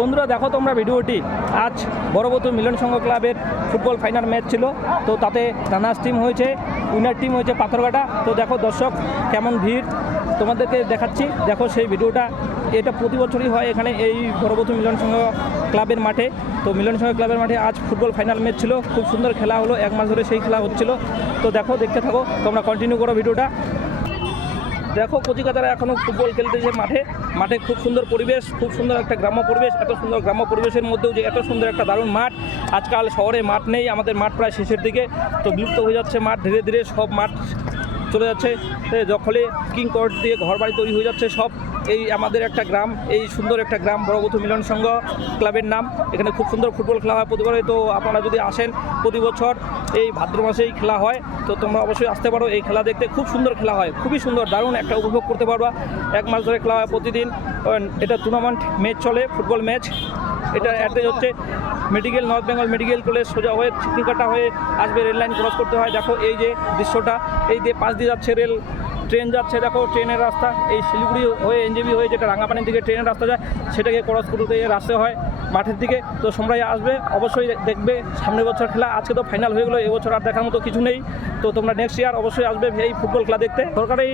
বন্ধুরা, দেখো তোমরা ভিডিওটি। আজ বড়বতু মিলন সংঘ ক্লাবের ফুটবল ফাইনাল ম্যাচ ছিল। তো তাতে রানার্স টিম হয়েছে, উইনার টিম হয়েছে পাথরঘাটা। তো দেখো দর্শক, কেমন ভিড় তোমাদেরকে দেখাচ্ছি। দেখো সেই ভিডিওটা, এটা প্রতি বছরই হয় এখানে এই বড়বতু মিলন সংঘ ক্লাবের মাঠে। তো মিলন সংঘ ক্লাবের মাঠে আজ ফুটবল ফাইনাল ম্যাচ ছিল। খুব সুন্দর খেলা হলো, এক মাস ধরে সেই খেলা হচ্ছিল। তো দেখো, দেখতে থাকো, তোমরা কন্টিনিউ করো ভিডিওটা। দেখো কচিকাতারা এখনও ফুটবল খেলতেছে মাঠে মাঠে খুব সুন্দর পরিবেশ, খুব সুন্দর একটা গ্রাম্য পরিবেশ, এত সুন্দর গ্রাম্য পরিবেশের মধ্যেও যে এত সুন্দর একটা দারুণ মাঠ। আজকাল শহরে মাঠ নেই, আমাদের মাঠ প্রায় শেষের দিকে, তো বিলুপ্ত হয়ে যাচ্ছে মাঠ, ধীরে ধীরে সব মাঠ চলে যাচ্ছে। দখলে কিং কর দিয়ে ঘর বাড়ি তৈরি হয়ে যাচ্ছে, সব এই আমাদের একটা গ্রাম, এই সুন্দর একটা গ্রাম বড়বধু মিলন সংঘ ক্লাবের নাম। এখানে খুব সুন্দর ফুটবল খেলা হয় প্রতিবারে। তো আপনারা যদি আসেন প্রতি বছর, এই ভাদ্র মাসেই খেলা হয়। তো তোমরা অবশ্যই আসতে পারো। এই খেলা দেখতে খুব সুন্দর খেলা হয়। খুবই সুন্দর, দারুণ একটা উপভোগ করতে পারবা। এক মাস ধরে খেলা হয় প্রতিদিন। এটা টুর্নামেন্ট ম্যাচ চলে, ফুটবল ম্যাচ এটা অ্যাড্রেস হচ্ছে medical north Bengal medical college সোজা হয়ে চিকনিকাটা হয়ে আসবে রেল লাইন ক্রস করতে হয়। দেখো এই যে দৃশ্যটা। এই দিয়ে পাশ দিয়ে যাচ্ছে রেল ট্রেন যাচ্ছে, দেখো ট্রেনের রাস্তা, এই শিলিগুড়ি হয়ে এনজেবি হয়ে যেটা রাঙাপানির দিকে ট্রেনের রাস্তা যায়, সেটাকে ক্রস করতে রাস্তা হয় মাঠের দিকে। তো সোমরাই আসবে, অবশ্যই দেখবে, সামনের বছর খেলা, আজকে তো ফাইনাল হয়ে গেলো, এবছর আর দেখার মতো কিছু নেই। তো তোমরা নেক্সট ইয়ার অবশ্যই আসবে এই ফুটবল খেলা দেখতে। সরকারি